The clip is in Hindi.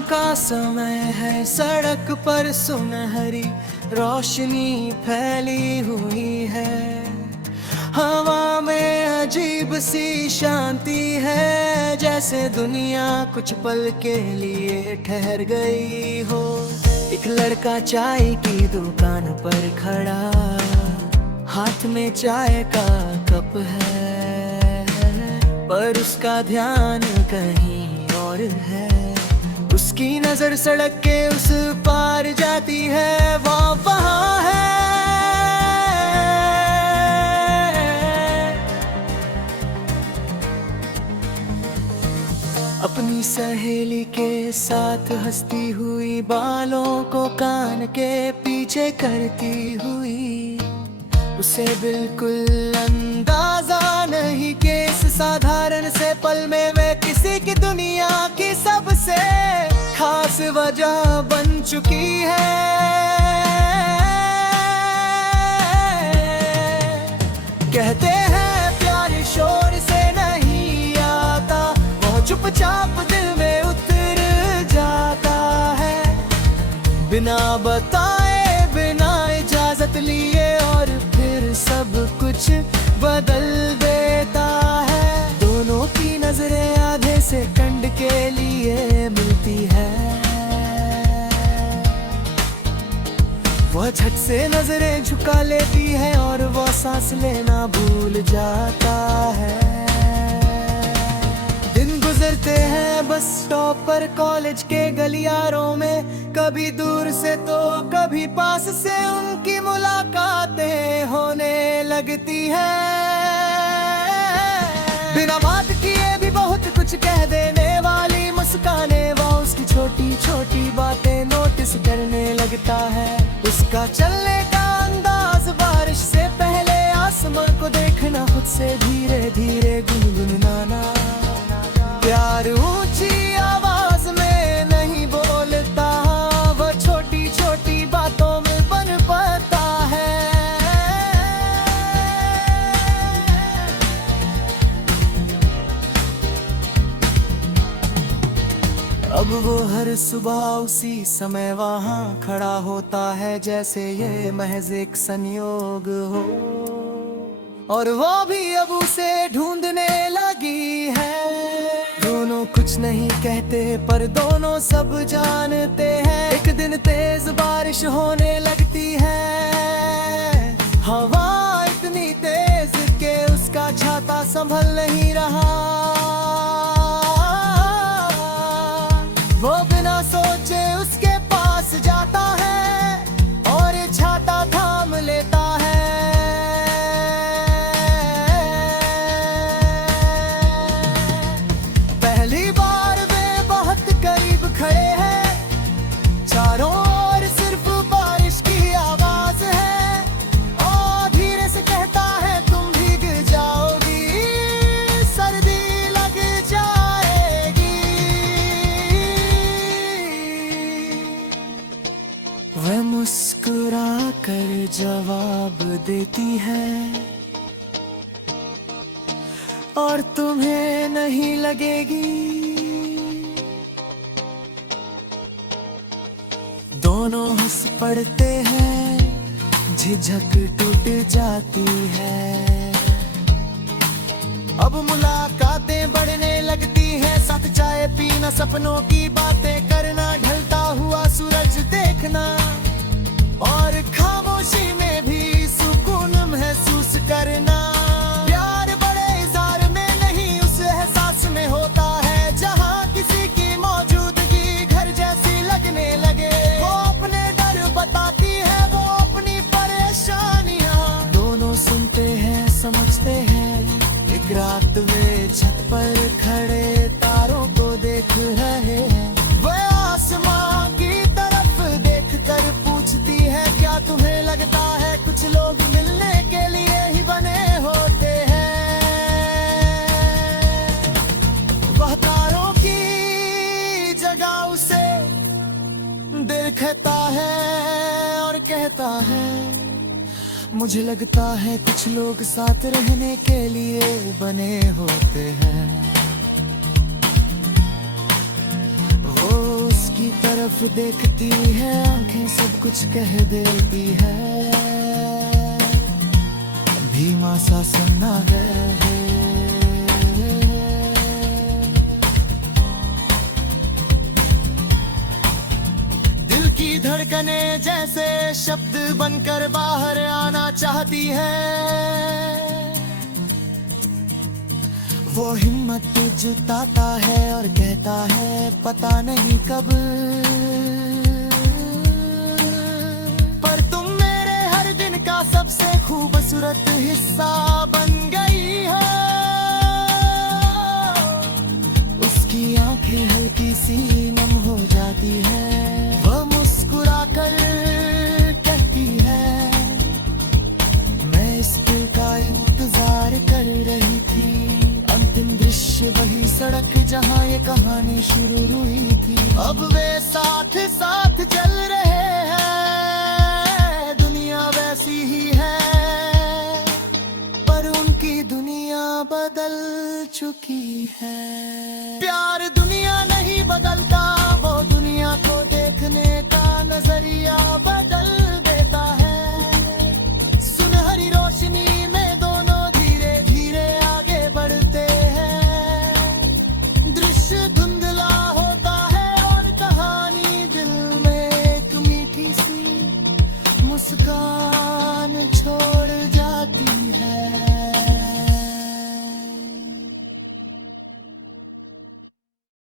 शाम का समय है, सड़क पर सुनहरी रोशनी फैली हुई है। हवा में अजीब सी शांति है, जैसे दुनिया कुछ पल के लिए ठहर गई हो। एक लड़का चाय की दुकान पर खड़ा, हाथ में चाय का कप है, पर उसका ध्यान कहीं और है। उसकी नजर सड़क के उस पार जाती है, वो वहाँ है। अपनी सहेली के साथ हंसती हुई, बालों को कान के पीछे करती हुई। उसे बिल्कुल अंदाजा नहीं कि इस साधारण से पल में वे किसी की दुनिया की सबसे खास वजह बन चुकी है। कहते हैं प्यार शोर से नहीं आता, वो चुपचाप दिल में उतर जाता है, बिना बताए बिना इजाजत लिए, और फिर सब कुछ बदल देता है। दोनों की नजरें आधे सेकंड के लिए मिलती है, वह झट से नजरें झुका लेती है और वह सांस लेना भूल जाता है। दिन गुजरते हैं बस स्टॉप पर, कॉलेज के गलियारों में, कभी दूर से तो कभी पास से उनकी मुलाकातें होने लगती है। बिना बात किए भी बहुत कुछ कह देने वाली मुस्कानें, वो उसकी छोटी छोटी बातें नोटिस करने लगता है। उसका चलने का अंदाज, बारिश से पहले आसमान को देखना, खुद से धीरे धीरे गुनगुनाना। प्यार ऊंची आवाज में नहीं बोलता, वो छोटी छोटी बातों में बन पाता है। अब वो हर सुबह उसी समय वहाँ खड़ा होता है, जैसे ये महज एक संयोग हो, और वो भी अब उसे ढूंढने लगी है। दोनों कुछ नहीं कहते पर दोनों सब जानते हैं, एक दिन तेज बारिश होने लगती है। हवा इतनी तेज कि उसका छाता संभल नहीं रहा। वो बिना सोचे उसके पास जाता है और छाता थाम लेता है। पहली बार वे बहुत करीब खड़े हैं, चारों ओर सिर्फ बारिश की आवाज है, और धीरे से कहता है तुम भीग जाओगी, सर्दी लग जाएगी। वह मुस्कुरा कर जवाब देती है, और तुम्हें नहीं लगेगी। दोनों हंस पड़ते हैं, झिझक टूट जाती है। अब मुलाकातें बढ़ने लगती है, साथ चाय पीना, सपनों की बातें करना, ढलता हुआ सूरज देखना, और खामोशी में भी सुकून महसूस करना। प्यार बड़े इज़हार में नहीं, उस एहसास में होता है, जहाँ किसी की मौजूदगी घर जैसी लगने लगे। वो अपने डर बताती है, वो अपनी परेशानियाँ। दोनों सुनते हैं, समझते हैं। एक रात वे छत पर खड़े तारों को देख रहे हैं। वह आसमां की तरफ देखकर पूछती है, क्या तुम्हें लगता है कुछ लोग मिलने के लिए ही बने होते हैं? वह तारों की जगह उसे देखता है और कहता है, मुझे लगता है कुछ लोग साथ रहने के लिए बने होते हैं। वो उसकी की तरफ देखती है, आंखें सब कुछ कह देती है। धीमा सा सन्नाटा है, दिल की धड़कने जैसे शब्द बनकर बाहर आना चाहती है। वो हिम्मत जुटाता है और कहता है पता नहीं कब, पर तुम मेरे हर दिन का सबसे खूबसूरत हिस्सा बन गई हो। उसकी आंखें हल्की सी नम हो जाती है, वह मुस्कुराकर कहती है मैं इस दिल का इंतजार कर रही थी। अंतिम दृश्य वही सड़क जहां ये कहानी शुरू हुई थी। अब वे साथ साथ चल रहे हैं, दुनिया वैसी ही है, पर उनकी दुनिया बदल चुकी है।